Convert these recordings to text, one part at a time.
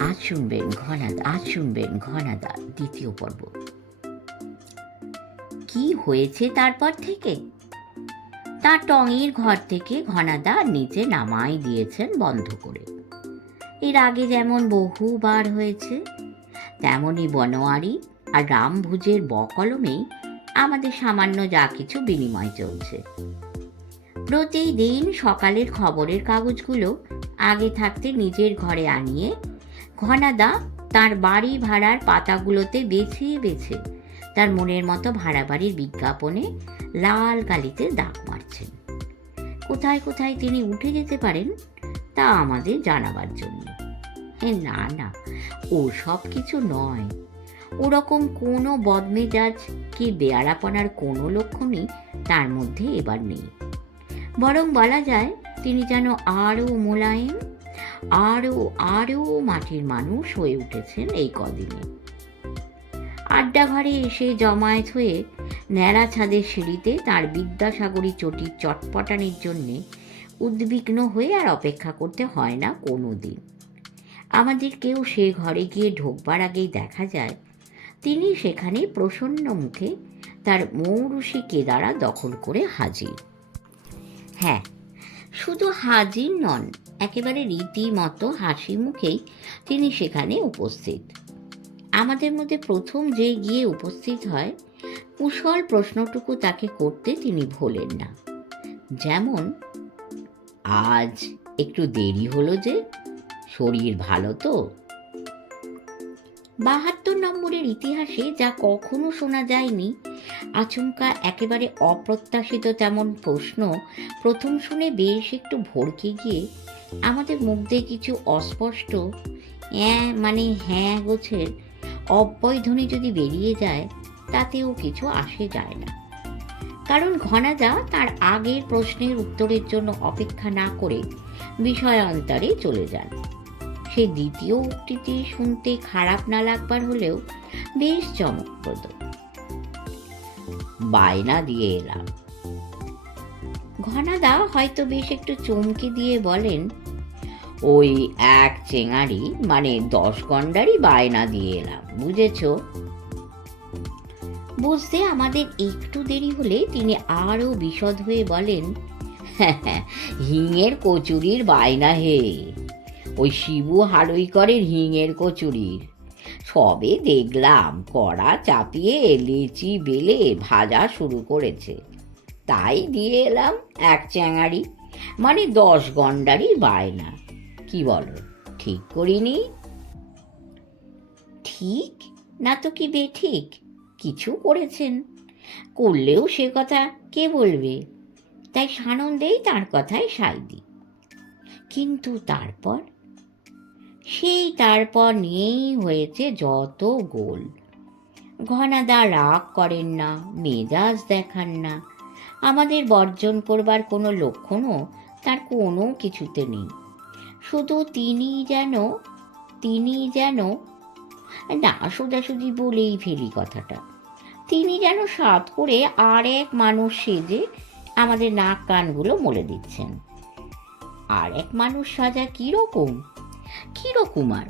আজ শুনবেন ঘনাদা আজ শুনবেন ঘনাদা, দ্বিতীয় পর্ব। কি হয়েছে তারপর থেকে? তার টঙের ঘর থেকে ঘনাদা নিচে নামাই দিয়েছেন বন্ধ করে। এর আগে যেমন বহুবার হয়েছে, তেমনই বনোয়ারি আর রামভুজের বকলমেই আমাদের সামান্য যা কিছু বিনিময় চলছে। প্রতিদিন সকালের খবরের কাগজগুলো আগে থাকতে নিজের ঘরে আনিয়ে ঘনাদা তার বাড়ি ভাড়ার পাতাগুলোতে বেছে বেছে তার মনের মতো ভাড়া বাড়ির বিজ্ঞাপনে লাল কালিতে দাগ মারছেন। কোথায় কোথায় তিনি উঠে যেতে পারেন তা আমাদের জানাবার জন্য। না না, ও সব কিছু নয়। ওরকম কোনো বদমেজাজ কি বেয়ারাপনার কোনো লক্ষণই তার মধ্যে এবার নেই। বরং বলা যায় তিনি যেন আরও মোলায়েম আরও আরও মাটির মানুষ হয়ে উঠেছেন এই কদিনে। আড্ডা ঘরে এসে জমায়েত হয়ে ন্যাড়া ছাদের সিঁড়িতে তার বিদ্যাসাগরী চটির চটপটানির জন্যে উদ্বিগ্ন হয়ে আর অপেক্ষা করতে হয় না কোনো দিন আমাদের কেউ সে ঘরে গিয়ে ঢোকবার আগেই দেখা যায়, তিনি সেখানে প্রসন্ন মুখে তার মৌরুষি কেদারা দখল করে হাজির। হ্যাঁ শুধু হাজির নন একেবারে রীতিমতো হাসি মুখেই তিনি সেখানে উপস্থিত। আমাদের মধ্যে প্রথম যে গিয়ে উপস্থিত হয়, কুশল প্রশ্নটুকু তাকে করতে তিনি ভোলেন না। যেমন, আজ একটু দেরি হলো যে, শরীর ভালো তো? বাহাত্তর নম্বরের ইতিহাসে যা কখনো শোনা যায়নি, আচমকা একেবারে অপ্রত্যাশিত তেমন প্রশ্ন প্রথম শুনে বেশ একটু ভড়কে গিয়ে আমাদের মুখ দিয়ে কিছু অস্পষ্ট হ্যাঁ মানে হ্যাঁ গোছের অব্যয় ধ্বনি যদি বেরিয়ে যায়, তাতেও কিছু আসে যায় না। কারণ ঘনা ঘনাদা তার আগের প্রশ্নের উত্তরের জন্য অপেক্ষা না করে বিষয়ান্তরে চলে যান। সে দ্বিতীয় উক্তিটি শুনতে খারাপ না লাগবার হলেও বেশ চমকপ্রদ। বায়না দিয়ে এলাম। ঘনাদা হয়তো বেশ একটু চমকে দিয়ে বলেন ওই এক চেঙারি মানে দশ গন্ডারই বায়না দিয়ে এলাম, বুঝেছ? বুঝতে আমাদের একটু দেরি হলে তিনি আরও বিশদ হয়ে বলেন, হিঙের কচুরির বায়না হে। ওই শিবু হাড়ইকরের হিঙের কচুরির। সবে দেখলাম কড়া চাপিয়ে লিচি বেলে ভাজা শুরু করেছে। তাই দিয়ে এলাম এক চ্যাঙারি মানে দশ গন্ডারই বায়না। কি বলো? ঠিক করিনি। ঠিক? না তো কি বেঠিক? কিছু করেছেন। করলেও সে কথা কে বলবে? তাই সানন্দেই তার কথায় সাই দিই। কিন্তু তারপর? সেই তারপর নিয়েই হয়েছে যত গোল। ঘনাদা রাগ করেন না, মেজাজ দেখান না। আমাদের বর্জন করবার কোনো লক্ষণও তার কোনো কিছুতে নেই। শুধু তিনি যেন তিনি যেন, না, সোজাসুজি বলেই ফেলি কথাটা। তিনি যেন সাত করে আর এক মানুষ সেজে আমাদের নাক কানগুলো মলে দিচ্ছেন। আর এক মানুষ সাজা কীরকম? কীরকম আর?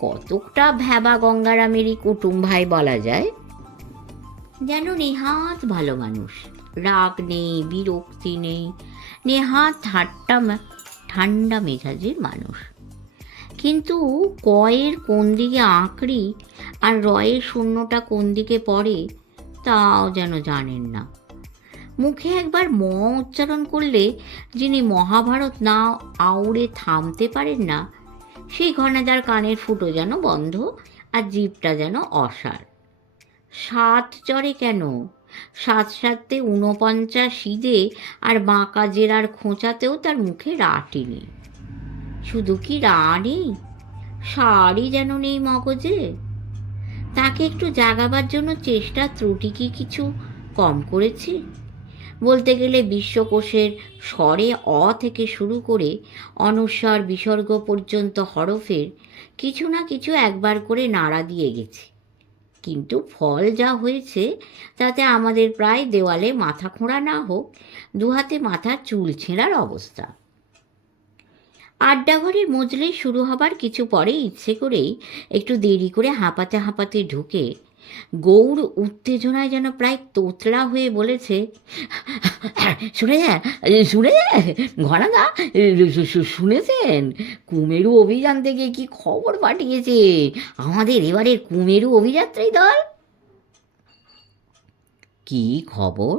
কতকটা ভ্যাবা গঙ্গারামেরই কুটুম ভাই বলা যায়। যেন নেহাত ভালো মানুষ। রাগ নেই, বিরক্তি নেই, নেহাত ঠাট্টা ঠান্ডা মেজাজের মানুষ। কিন্তু কয়ের কোন দিকে আঁকড়ি আর রয়ের শূন্যটা কোন দিকে পড়ে, তাও যেন জানেন না। মুখে একবার ম উচ্চারণ করলে যিনি মহাভারত না আউড়ে থামতে পারেন না, সেই ঘনাদার কানের ফুটো যেন বন্ধ আর জিভটা যেন অসার। সাত চরে কেন? সাত সাতে ঊনপঞ্চাশ সিদে আর বাঁকা জেরার খোঁচাতেও তার মুখে রাটি নেই। শুধু কি রা নেই? সারই যেন নেই মগজে। তাকে একটু জাগাবার জন্য চেষ্টা, ত্রুটি কি কিছু কম করেছি? বলতে গেলে বিশ্বকোষের স্বরে অ থেকে শুরু করে অনুস্বার বিসর্গ পর্যন্ত হরফের কিছু না কিছু একবার করে নাড়া দিয়ে গেছি। কিন্তু ফল যা হয়েছে, তাতে আমাদের প্রায় দেওয়ালে মাথা খোঁড়া না হোক, দুহাতে মাথা চুল ছেঁড়ার অবস্থা। আড্ডাঘরের মজলে শুরু হবার কিছু পরে ইচ্ছে করেই একটু দেরি করে হাঁপাতে হাঁপাতে ঢুকে গৌর উত্তেজনায় যেন প্রায় তোতলা হয়ে বলেছে, শুনে যা, শুনে ঘনাদা শুনেছেন? কুমেরু অভিযান থেকে কি খবর পাঠিয়েছে? আমাদের এবারের কুমেরু অভিযাত্রী দল? কি খবর?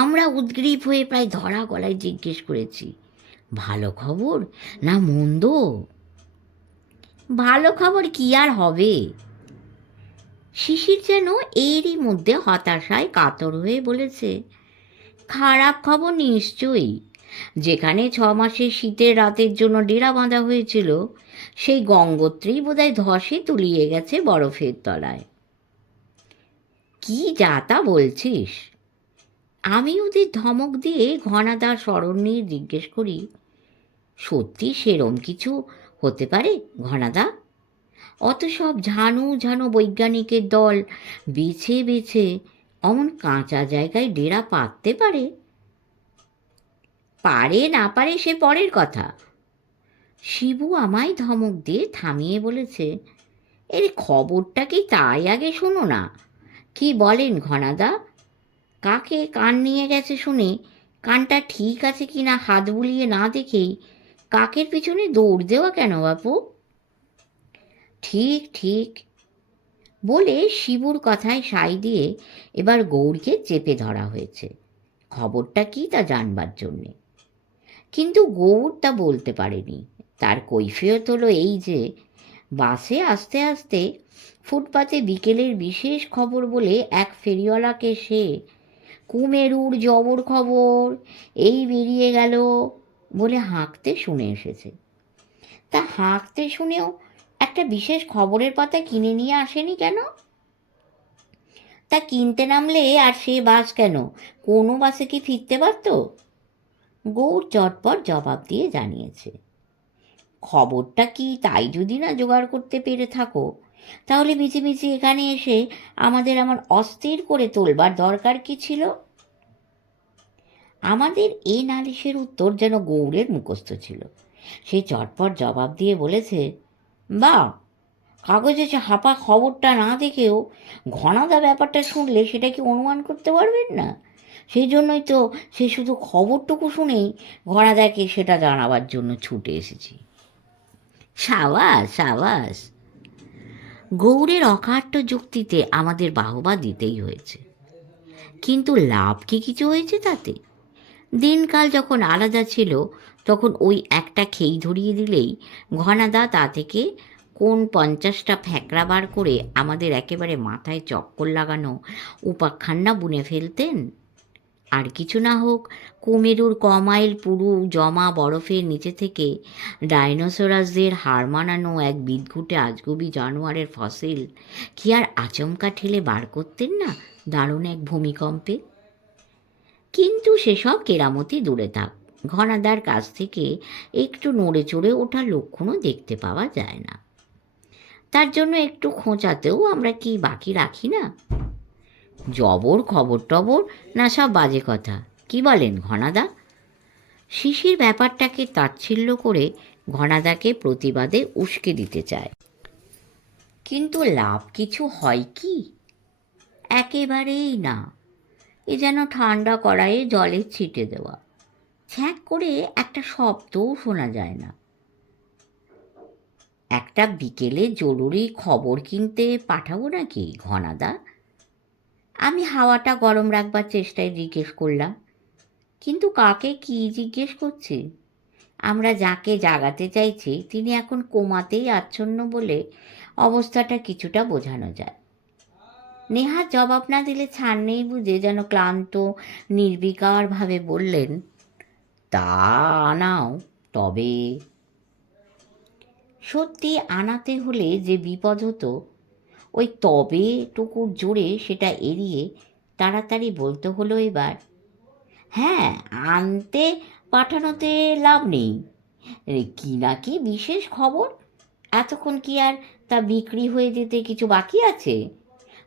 আমরা উদ্গ্রীব হয়ে প্রায় ধরা গলায় জিজ্ঞেস করেছি। ভালো খবর না মন্দ? ভালো খবর কি আর হবে? শিশির যেন এরই মধ্যে হতাশায় কাতর হয়ে বলেছে, খারাপ খবর নিশ্চয়ই। যেখানে ছ মাসের শীতের রাতের জন্য ডেরা বাঁধা হয়েছিল, সেই গঙ্গোত্রী বোধহয় ধসে তুলিয়ে গেছে বরফের তলায়। কি যা তা বলছিস? আমি ওদের ধমক দিয়ে ঘনাদার স্মরণ নিয়ে জিজ্ঞেস করি, সত্যি সেরম কিছু হতে পারে ঘনাদা? অত সব ঝানু ঝানু বৈজ্ঞানিকের দল। বেছে বেছে অমন কাঁচা জায়গায় ডেরা পাততে পারে। পারে না পারে সে পরের কথা। শিবু আমায় ধমক দিয়ে থামিয়ে বলেছে, এর খবরটা কি তাই আগে শোনো না। কি বলেন ঘনাদা? কাকে কান নিয়ে গেছে শুনে? কানটা ঠিক আছে কি না হাত বুলিয়ে না দেখেই? কাকের পিছনে দৌড় দেওয়া কেন বাপু? ঠিক ঠিক। বলে শিবুর কথায় সাই দিয়ে এবার গৌরকে চেপে ধরা হয়েছে। খবরটা কি তা জানবার জন্যে? কিন্তু গৌর তা বলতে পারেনি। তার কৈফিয়ত হলো এই যে, বাসে আস্তে আস্তে ফুটপাতে বিকেলের বিশেষ খবর বলে এক ফেরিওয়ালাকে সে, কুমেরুর জবর খবর, এই বেরিয়ে গেল বলে হাঁকতে শুনে এসেছে। তা হাঁকতে শুনেও একটা বিশেষ খবরের পাতা কিনে নিয়ে আসেনি কেন? তা কিনতে নামলে আর সে বাস কেন? কোনো বাসে কি ফিরতে পারতো? গৌর চটপট জবাব দিয়ে জানিয়েছে। খবরটা কি তাই যদি না জোগাড় করতে পেরে থাকো? তাহলে মিছিমিছি এখানে এসে আমাদের আমার অস্থির করে তোলবার দরকার কি ছিল? আমাদের এ নালিশের উত্তর যেন গৌরের মুখস্থ ছিল। সে চটপট জবাব দিয়ে বলেছে বা কাগজে যে হাঁপা খবরটা না দেখেও ঘনাদা ব্যাপারটা শুনলে সেটা কি অনুমান করতে পারবেন না? সেই জন্যই তো সে শুধু খবরটুকু শুনেই ঘনাদাকে সেটা জানাবার জন্য ছুটে এসেছি। সাবাস সাবাস। গৌরের অকাট্য যুক্তিতে আমাদের বাহবা দিতেই হয়েছে। কিন্তু লাভ কি কিছু হয়েছে তাতে? দিনকাল যখন আলাদা ছিল, তখন ওই একটা খেই ধরিয়ে দিলেই ঘনাদা তা থেকে কোন পঞ্চাশটা ফ্যাকড়া বার করে আমাদের একেবারে মাথায় চক্কর লাগানো উপাখ্যান্না বুনে ফেলতেন? আর কিছু না হোক, কুমেরুর কমাইল পুরু জমা বরফের নিচে থেকে ডাইনোসরাসদের হার মানানো এক বিদঘুটে আজগুবি জানোয়ারের ফসিল কি আর আচমকা ঠেলে বার করতেন না? দারুণ এক ভূমিকম্পে। কিন্তু সেসব কেরামতি দূরে থাক। ঘনাদার কাছ থেকে একটু নড়ে চড়ে ওঠার লক্ষণও দেখতে পাওয়া যায় না। তার জন্য একটু খোঁচাতেও আমরা কি বাকি রাখি না? জবর খবর টবর, না সব বাজে কথা। কি বলেন ঘনাদা? শিশির ব্যাপারটাকে তাচ্ছিল্য করে ঘনাদাকে প্রতিবাদে উস্কে দিতে চায়। কিন্তু লাভ কিছু হয় কি? একেবারেই না। এ যেন ঠান্ডা কড়াইয়ে জলে ছিটে দেওয়া। ছ্যাঁক করে একটা শব্দও শোনা যায় না। একটা বিকেলে জরুরি খবর কিনতে পাঠাবো নাকি ঘনাদা? আমি হাওয়াটা গরম রাখবার চেষ্টায় জিজ্ঞেস করলাম, কিন্তু কাকে কি জিজ্ঞেস করছি? আমরা যাকে জাগাতে চাইছি, তিনি এখন কোমাতেই আচ্ছন্ন বলে অবস্থাটা কিছুটা বোঝানো যায়। নেহা জবাব না দিলে ছাড় নেই বুঝে যেন ক্লান্ত, নির্বিকারভাবে বললেন, তা আনাও তবে সত্যি আনাতে হলে যে বিপদ হতো, ওই তবে টুকুর জোরে সেটা এড়িয়ে তাড়াতাড়ি বলতে হলো এবার হ্যাঁ আনতে, পাঠানোতে লাভ নেই। কি না কি বিশেষ খবর? এতক্ষণ কি আর তা বিক্রি হয়ে যেতে কিছু বাকি আছে?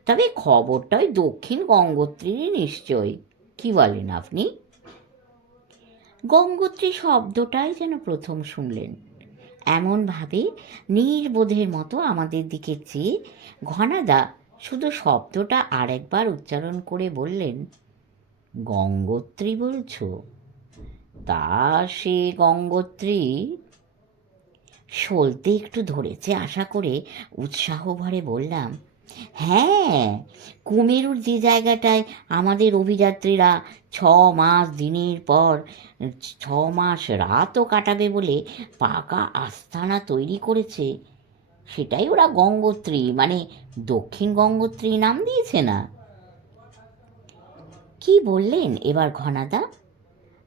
তবে খবরটা ওই দক্ষিণ গঙ্গোত্রীরই নিশ্চয় কি বলেন আপনি? গঙ্গোত্রী শব্দটাই যেন প্রথম শুনলেন। এমনভাবে নির্বোধের মতো আমাদের দিকে চেয়ে ঘনাদা শুধু শব্দটা আরেকবার উচ্চারণ করে বললেন, গঙ্গোত্রী বলছো? তা সে গঙ্গোত্রী? সলতে একটু ধরেছে, আশা করে উৎসাহ ভরে বললাম হ্যাঁ কুমেরুর যে জায়গাটায় আমাদের অভিযাত্রীরা ছ মাস দিনের পর, ছ মাস রাতও কাটাবে বলে পাকা আস্থানা তৈরি করেছে, সেটাই ওরা গঙ্গোত্রী মানে দক্ষিণ গঙ্গোত্রী নাম দিয়েছে না। কি বললেন এবার ঘনাদা?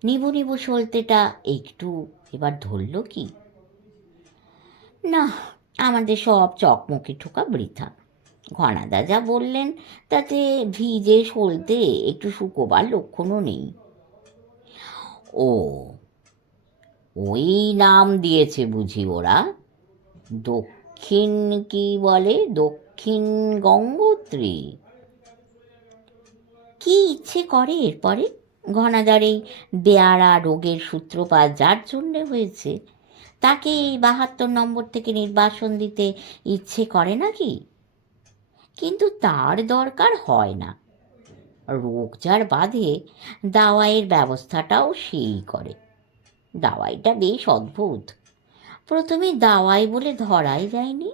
নিবু নিবু সলতেটা একটু এবার ধরল কি? না, আমাদের সব চকমকে ঠোকা বৃথা। ঘনাদা যা বললেন, তাতে ভিজে সলতে একটু শুকোবার লক্ষণও নেই। ও, ওই নাম দিয়েছে বুঝি ওরা। দক্ষিণ কি বলে? দক্ষিণ গঙ্গোত্রী। কি ইচ্ছে করে এরপরে? ঘনাদার এই বেয়ারা রোগের সূত্রপাত যার জন্যে হয়েছে? তাকে এই বাহাত্তর নম্বর থেকে নির্বাসন দিতে ইচ্ছে করে নাকি? কিন্তু তার দরকার হয় না। রোগ যার বাঁধে, দাওয়াইয়ের ব্যবস্থাটাও সেই করে। দাওয়াইটা বেশ অদ্ভুত। প্রথমে দাওয়াই বলে ধরাই যায়নি।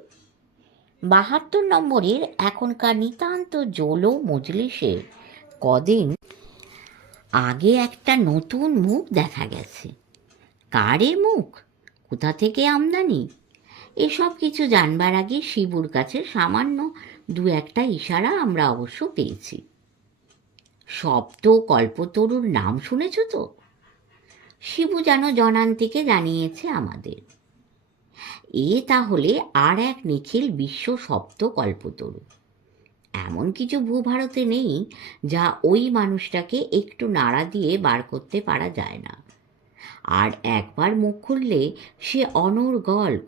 বাহাত্তর নম্বরের এখনকার নিতান্ত জোলো মজলিসে কদিন আগে একটা নতুন মুখ দেখা গেছে। কারে মুখ? কোথা থেকে আমদানি? এসব কিছু জানবার আগে শিবুর কাছে সামান্য দু একটা ইশারা আমরা অবশ্য পেয়েছি। সপ্ত কল্পতরুর নাম শুনেছ তো? শিবু যেন জনান্তিকে জানিয়েছে আমাদের। এ তাহলে আর এক নিখিল বিশ্ব সপ্ত কল্পতরু। এমন কিছু ভূভারতে নেই যা ওই মানুষটাকে একটু নাড়া দিয়ে বার করতে পারা যায় না। আর একবার মুখ খুললে সে অনর্গল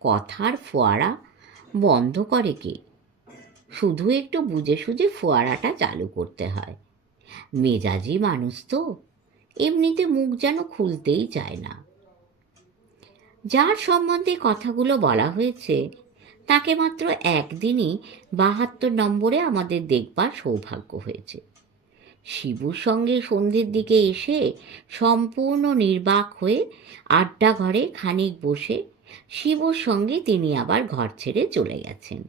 কথার ফোয়ারা বন্ধ করে কে? শুধু একটু বুঝে সুঝে ফোয়ারাটা চালু করতে হয়। মেজাজি মানুষ তো, এমনিতে মুখ যেন খুলতেই চায় না। যার সম্বন্ধে কথাগুলো বলা হয়েছে, তাকে মাত্র একদিনই বাহাত্তর নম্বরে আমাদের দেখবার সৌভাগ্য হয়েছে। শিবুর সঙ্গে সন্ধ্যের দিকে এসে সম্পূর্ণ নির্বাক হয়ে আড্ডা ঘরে খানিক বসে শিবুর সঙ্গে তিনি আবার ঘর ছেড়ে চলে গেছেন।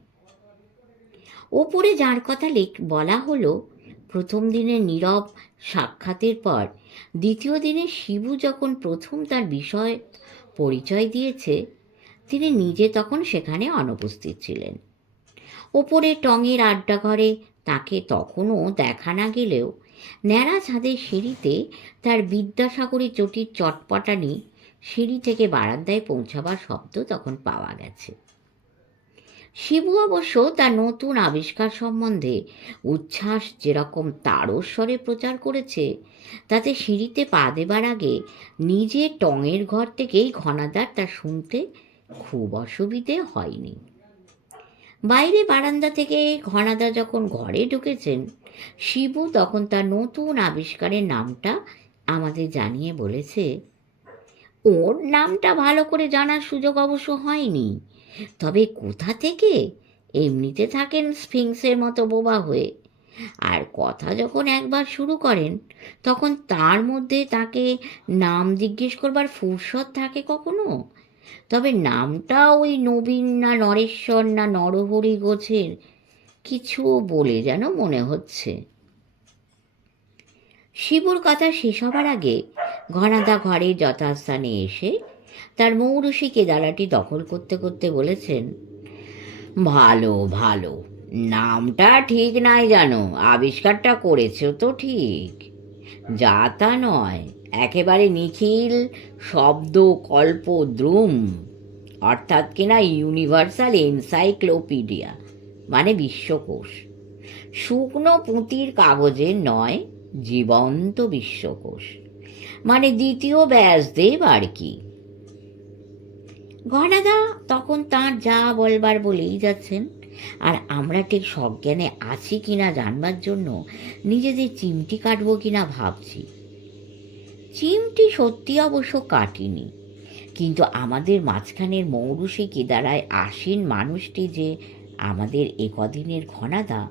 ওপরে যার কথা লেখ বলা হলো, প্রথম দিনের নীরব সাক্ষাতের পর দ্বিতীয় দিনে শিবু যখন প্রথম তার বিষয় পরিচয় দিয়েছে, তিনি নিজে তখন সেখানে অনুপস্থিত ছিলেন। ওপরে টঙের আড্ডাঘরে তাকে তখনও দেখা না গেলেও ন্যাড়া ছাদের সিঁড়িতে তার বিদ্যাসাগরী চটির চটপটানি সিঁড়ি থেকে বারান্দায় পৌঁছাবার শব্দ তখন পাওয়া গেছে। শিবু অবশ্য তার নতুন আবিষ্কার সম্বন্ধে উচ্ছ্বাস যেরকম তারস্বরে প্রচার করেছে, তাতে সিঁড়িতে পা দেবার আগে নিজে টঙের ঘর থেকেই ঘনাদার তা শুনতে খুব অসুবিধে হয়নি। বাইরে বারান্দা থেকে ঘনাদা যখন ঘরে ঢুকেছেন শিবু তখন তার নতুন আবিষ্কারের নামটা আমাদের জানিয়ে বলেছে। ওর নামটা ভালো করে জানার সুযোগ অবশ্য হয়নি। তবে কোথা থেকে? এমনিতে থাকেন স্ফিংসের মতো বোবা হয়ে। আর কথা যখন একবার শুরু করেন, তখন তার মধ্যে তাকে নাম জিজ্ঞেস করবার ফুরসত থাকে কখনো? তবে নামটা ওই নবীন না নরেশ্বর না নরহরি গোছের কিছু বলে যেন মনে হচ্ছে। শিবুর কথা শেষ হবার আগে ঘনাদা ঘরের যথাস্থানে এসে তার মৌরসী কেদারাটি দখল করতে করতে বলেছেন, ভালো ভালো, নামটা ঠিক নাই জানো, আবিষ্কারটা করেছ তো ঠিক। যা তা নয়, একেবারে নিখিল শব্দ, কল্প, দ্রুম, অর্থাৎ কিনা ইউনিভার্সাল এনসাইক্লোপিডিয়া মানে বিশ্বকোষ। শুকনো পুঁতির কাগজের নয়, জীবন্ত বিশ্বকোষ। মানে দ্বিতীয় ব্যাসদেব আর কি। ঘনাদা তখন তার যা বলবার বলেই যাচ্ছেন। আর আমরা ঠিক সজ্ঞানে আছি কিনা জানবার জন্য নিজেদের চিমটি কাটবো কিনা ভাবছি। চিমটি সত্যি অবশ্য কাটিনি। কিন্তু আমাদের মাঝখানের মৌরুষে কেদারায় আসীন মানুষটি যে আমাদের এ কদিনের ঘনাদা,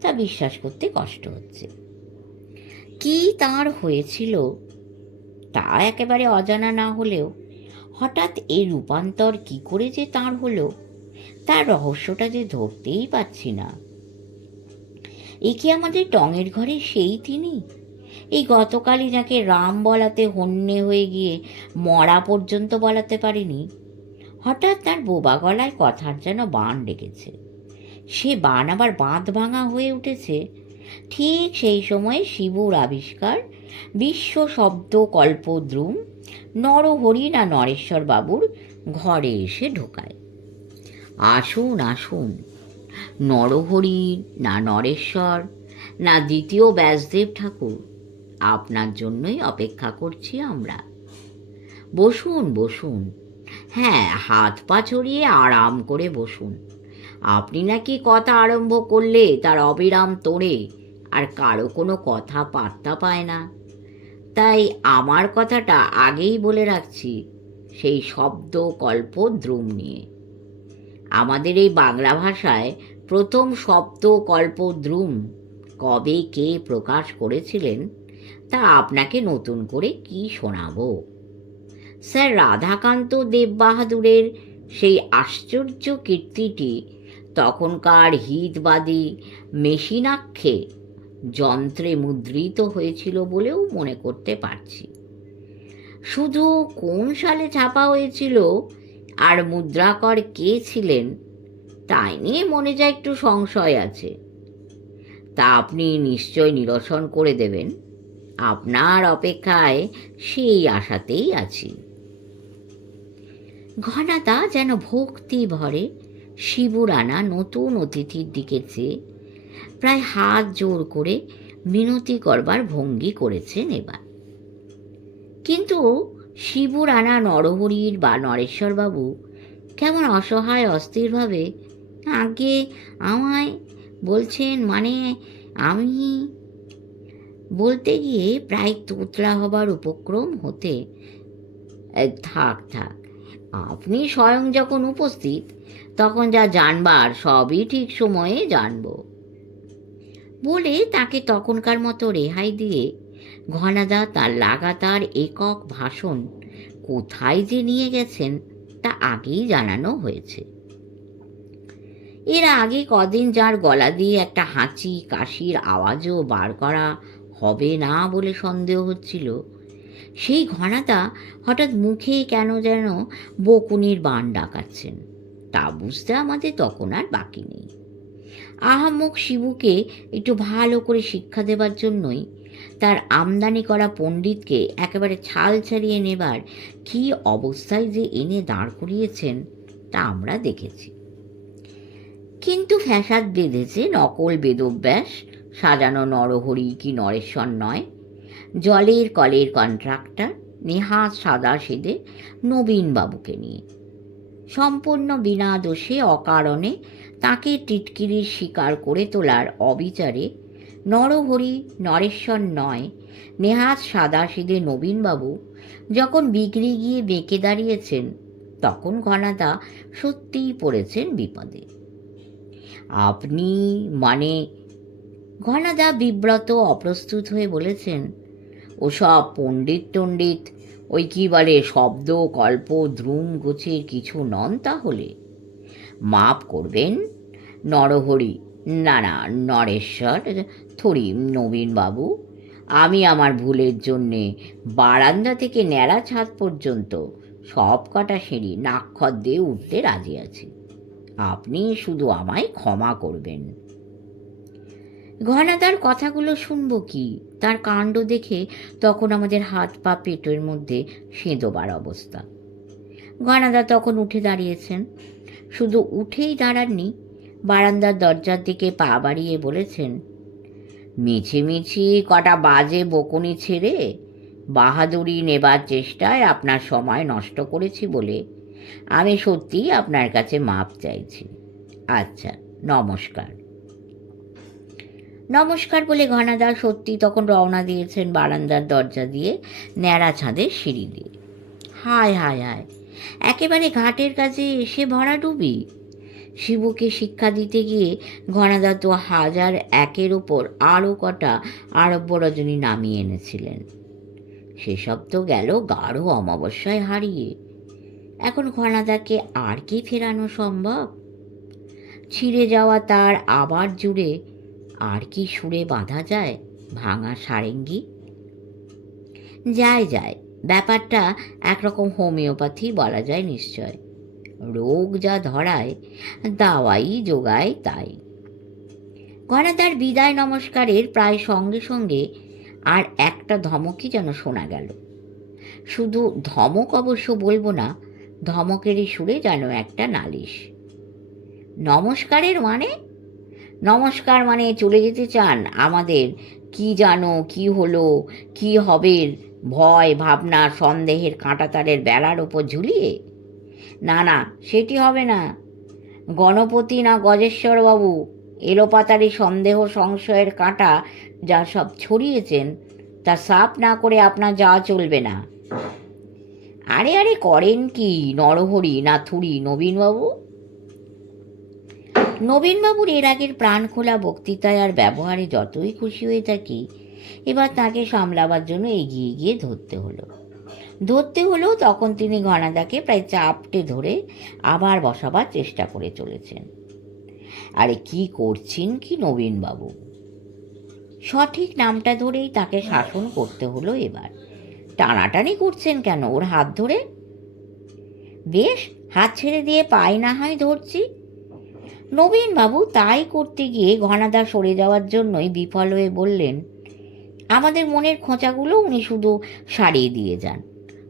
তা বিশ্বাস করতে কষ্ট হচ্ছে। কি তার হয়েছিল, তা একেবারে অজানা না হলেও, হঠাৎ এই রূপান্তর কি করে যে তার হলো, তার রহস্যটা যে ধরতেই পাচ্ছি না। এ কি আমাদের টঙের ঘরে সেই তিনি? এই গতকালই যাকে রাম বলাতে হন্যে হয়ে গিয়ে মরা পর্যন্ত বলাতে পারিনি? হঠাৎ তার বোবা গলায় কথার যেন বান ডেকেছে সে বান আবার বাঁধ ভাঙা হয়ে উঠেছে। ঠিক সেই সময় শিবুর আবিষ্কার, বিশ্ব শব্দ কল্পদ্রুম, নরহরি না নরেশ্বর বাবুর ঘরে এসে ঢোকায়। আসুন আসুন, নরহরি না নরেশ্বর না দ্বিতীয় ব্যাসদেব ঠাকুর, আপনার জন্যই অপেক্ষা করছি আমরা। বসুন বসুন হ্যাঁ হাত পা ছড়িয়ে আরাম করে বসুন। আপনি নাকি কথা আরম্ভ করলে তার অবিরাম তোড়ে, আর কারও কোনো কথা পাত্তা পায় না। তাই আমার কথাটা আগেই বলে রাখছি, সেই শব্দ, কল্প, দ্রুম নিয়ে। আমাদের এই বাংলা ভাষায় প্রথম শব্দ, কল্প, দ্রুম কবে কে প্রকাশ করেছিলেন, তা আপনাকে নতুন করে কি শোনাবো? স্যার, রাধাকান্ত দেববাহাদুরের সেই আশ্চর্য কীর্তিটি তখনকার হিতবাদী মেশিনাক্ষে যন্ত্রে মুদ্রিত হয়েছিল বলেও মনে করতে পারছি। শুধু কোন সালে ছাপা হয়েছিল আর মুদ্রাকর কে ছিলেন, তাই নিয়ে মনে যা একটু সংশয় আছে। তা আপনি নিশ্চয় নিরসন করে দেবেন। আপনার অপেক্ষায় সেই আশাতেই আছি। ঘনাদা যেন ভক্তি ভরে শিবুরানা নতুন অতিথির দিকে চেয়ে প্রায় হাত জোর করে মিনতি করবার ভঙ্গি করেছেন এবার। কিন্তু শিবুরানা নরহরির বা নরেশ্বরবাবু কেমন অসহায় অস্থিরভাবে আগে আমায় বলছেন মানে আমি বলতে গিয়ে প্রায় তোতলা হবার উপক্রম হতে "এ, থাক থাক আপনি স্বয়ং যখন উপস্থিত, তখন যা জানবার সবই ঠিক সময়ে জানব। বলে তাকে তখনকার মতো রেহাই দিয়ে ঘনাদা তার লাগাতার একক ভাষণ, কোথায় যে নিয়ে গেছেন তা আগেই জানানো হয়েছে। এর আগে কদিন যার গলা দিয়ে একটা হাঁচি, কাশির আওয়াজও বার করা হবে না বলে সন্দেহ হচ্ছিল সেই ঘনাদা হঠাৎ মুখে কেন যেন বকুনির বান ডাকাচ্ছেন। তা বুঝতে আমাদের তখন আর বাকি নেই। আহাম্মক শিবুকে একটু ভালো করে শিক্ষা দেবার জন্যই তার আমদানি করা পণ্ডিতকে একেবারে ছাল ছাড়িয়ে নেবার কী অবস্থায় যে এনে দাঁড় করিয়েছেন তা আমরা দেখেছি। কিন্তু ফ্যাসাদ বেঁধেছে নকল বেদব্যাস, সাজানো নরহরি কি নরেশ্বর নয় জলের কলের কন্ট্রাক্টর নেহাত সাদা সেদে নবীনবাবুকে নিয়ে। সম্পূর্ণ বিনা দোষে অকারণে তাকে টিটকিরির শিকার করে তোলার অবিচারে নরহরি নরেশ্বর নয়, নেহাত সাদা নবীনবাবু যখন বিক্রি গিয়ে বেঁকে দাঁড়িয়েছেন, তখন ঘনাদা সত্যিই পড়েছেন বিপদে। আপনি মানে? ঘনাদা বিব্রত অপ্রস্তুত হয়ে বলেছেন ওসব পণ্ডিত টণ্ডিত। ওই কি বলে, শব্দ, কল্প, দ্রুম গোছের কিছু নন তাহলে? মাপ করবেন? নরহরি, না না, নরেশ্বর, থরি, নবীনবাবু, আমি আমার ভুলের জন্যে বারান্দা থেকে ন্যাড়া ছাদ পর্যন্ত সব কটা সিঁড়ি নাক্ষর দিয়ে উঠতে রাজি আছি। আপনি শুধু আমায় ক্ষমা করবেন। ঘনাদার কথাগুলো শুনব কি? তার কাণ্ড দেখে তখন আমাদের হাত পা পেটের মধ্যে সেঁদোবার অবস্থা। ঘনাদা তখন উঠে দাঁড়িয়েছেন। শুধু উঠেই দাঁড়াননি, বারান্দার দরজার দিকে পা বাড়িয়ে বলেছেন মিছিমিছি কটা বাজে বকুনি ছেড়ে বাহাদুরি নেবার চেষ্টায় আপনার সময় নষ্ট করেছি বলে আমি সত্যিই আপনার কাছে মাপ চাইছি। আচ্ছা নমস্কার। নমস্কার বলে ঘনাদা সত্যি তখন রওনা দিয়েছেন বারান্দার দরজা দিয়ে, ন্যাড়া ছাদের সিঁড়ি দিয়ে। হায় হায় হায়, একেবারে ঘাটের কাছে এসে ভরা ডুবি। শিবুকে শিক্ষা দিতে গিয়ে ঘনাদা তো হাজার একের ওপর আরও কটা আরব্য রজনী নামিয়ে এনেছিলেন। সেসব তো গেল গাঢ় অমাবস্যায় হারিয়ে। এখন ঘনাদাকে আর কি ফেরানো সম্ভব? ছিঁড়ে যাওয়া তার আবার জুড়ে আর কি সুরে বাঁধা যায়? ভাঙা সারেঙ্গি? যায় যায়। ব্যাপারটা একরকম হোমিওপ্যাথি বলা যায় নিশ্চয়। রোগ যা ধরায়, দাওয়াই যোগায় তাই। গণাদার বিদায় নমস্কারের প্রায় সঙ্গে সঙ্গে আর একটা ধমকই যেন শোনা গেল। শুধু ধমক অবশ্য বলব না, ধমকেরই সুরে যেন একটা নালিশ। নমস্কারের মানে নমস্কার মানে চলে যেতে চান? আমাদের কি জানো, কি হলো, কি হবে ভয়, ভাবনা, সন্দেহের কাঁটাতারের বেড়ার ওপর ঝুলিয়ে? না না, সেটি হবে না। গণপতি না গজেশ্বরবাবু এলোপাতারি সন্দেহ সংশয়ের কাঁটা যা সব ছড়িয়েছেন, তা সাফ না করে আপনার যাওয়া চলবে না। আরে আরে, করেন কি, নরহরি না থুরি নবীনবাবু? নবীনবাবুর এর আগের প্রাণ খোলা বক্তৃতায় আর ব্যবহারে যতই খুশি হয়ে থাকি, এবার তাকে সামলাবার জন্য এগিয়ে গিয়ে ধরতে হলো। ধরতে হলেও তখন তিনি ঘনাদাকে প্রায় চাপটে ধরে আবার বসাবার চেষ্টা করে চলেছেন। আরে কি করছেন কি নবীনবাবু? সঠিক নামটা ধরেই তাকে শাসন করতে হলো এবার। টানাটানি করছেন কেন ওর হাত ধরে? বেশ, হাত ছেড়ে দিয়ে পায় না হয় ধরছি। নবীনবাবু তাই করতে গিয়ে ঘনাদা সরে যাওয়ার জন্যই বিফল হয়ে বললেন, আমাদের মনের খোঁচাগুলো উনি শুধু সারিয়ে দিয়ে যান।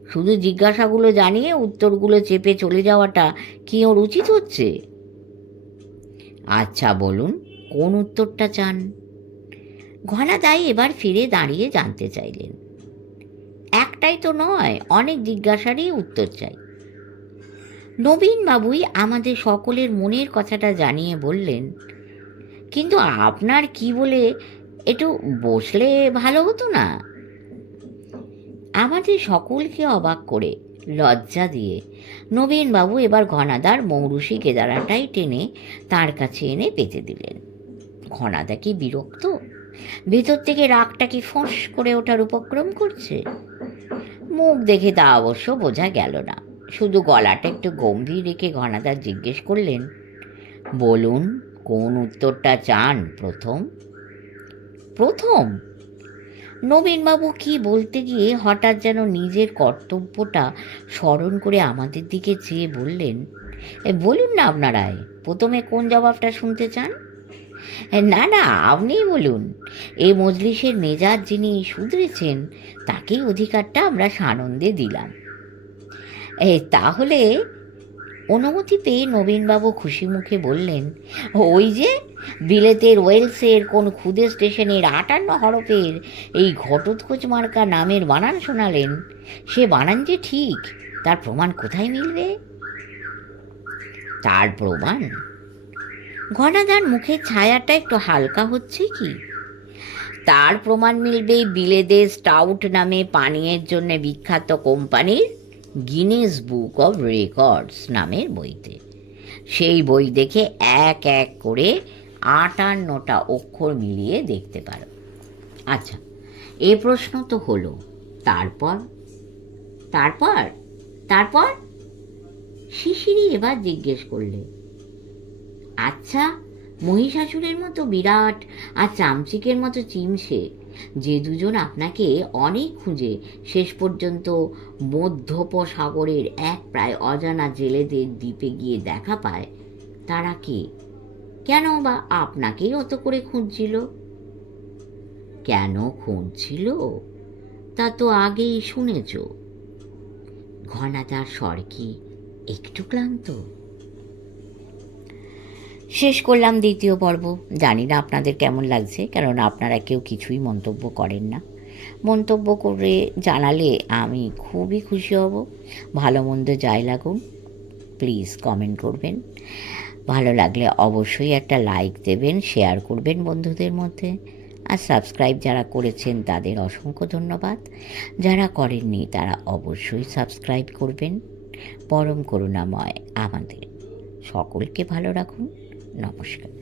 শুধু জিজ্ঞাসাগুলো জানিয়ে উত্তরগুলো চেপে চলে যাওয়াটা কি ওর উচিত হচ্ছে? আচ্ছা বলুন, কোন উত্তরটা চান? ঘনাদাই এবার ফিরে দাঁড়িয়ে জানতে চাইলেন। একটাই তো নয়, অনেক জিজ্ঞাসারই উত্তর চাই। নবীন বাবুই আমাদের সকলের মনের কথাটা জানিয়ে বললেন, কিন্তু আপনার কি বলে একটু বসলে ভালো হতো না? আমাদের সকলকে অবাক করে লজ্জা দিয়ে নবীনবাবু এবার ঘনাদার মৌরুষি কেদারাটাই টেনে তার কাছে এনে পেতে দিলেন। ঘনাদা কি বিরক্ত? ভেতর থেকে রাগটা কি ফোঁস করে ওঠার উপক্রম করছে? মুখ দেখে তা অবশ্য বোঝা গেল না। শুধু গলাটা একটু গম্ভীর রেখে ঘনাদার জিজ্ঞেস করলেন, বলুন, কোন উত্তরটা চান প্রথম? প্রথম? নবীনবাবু কি বলতে গিয়ে হঠাৎ যেন নিজের কর্তব্যটা স্মরণ করে আমাদের দিকে চেয়ে বললেন, বলুন না আপনারাই, প্রথমে কোন জবাবটা শুনতে চান? না না, আপনিই বলুন, এ মজলিসের মেজাজ যিনি শুধরেছেন, তাকেই অধিকারটা আমরা সানন্দে দিলাম। তাহলে অনুমতি পেয়ে নবীনবাবু খুশি মুখে বললেন, ওই যে বিলেতের ওয়েলসের কোন ক্ষুদে স্টেশনের আটান্ন হরফের এই ঘটোৎকোচ মার্কা নামের বানান শোনালেন, সে বানান যে ঠিক, তার প্রমাণ কোথায় মিলবে? তার প্রমাণ? ঘনাদার মুখের ছায়াটা একটু হালকা হচ্ছে কি? তার প্রমাণ মিলবে বিলেদে স্টাউট নামে পানীয়ের জন্য বিখ্যাত কোম্পানির গিনেস বুক অব রেকর্ডস নামের বইতে। সেই বই দেখে এক এক করে আটান্নটা অক্ষর মিলিয়ে দেখতে পারো। আচ্ছা এ প্রশ্ন তো হলো, তারপর? তারপর? তারপর? শিশিরি এবার জিজ্ঞেস করলে আচ্ছা মহিষাসুরের মতো বিরাট আর চামচিকের মতো চিমসে যে দুজন আপনাকে অনেক খুঁজে, শেষ পর্যন্ত মধ্যপসাগরের এক প্রায় অজানা জেলেদের দ্বীপে গিয়ে দেখা পায়। তারা কে? কেন বা আপনাকেই অত করে খুঁজছিল? কেন খুঁজছিল? তা তো আগেই শুনেছ। ঘনাদার স্বর কি একটু ক্লান্ত? শেষ করলাম দ্বিতীয় পর্ব। জানি না আপনাদের কেমন লাগছে, কারণ আপনারা কেউ কিছুই মন্তব্য করেন না। মন্তব্য করে জানালে আমি খুবই খুশি হব। ভালো মন্দ যাই লাগুন প্লিজ কমেন্ট করবেন। ভালো লাগলে অবশ্যই একটা লাইক দেবেন শেয়ার করবেন বন্ধুদের মধ্যে। আর সাবস্ক্রাইব যারা করেছেন, তাদের অসংখ্য ধন্যবাদ। যারা করেননি, তারা অবশ্যই সাবস্ক্রাইব করবেন। পরম করুণাময় আমাদের সকলকে ভালো রাখুন। নমস্কার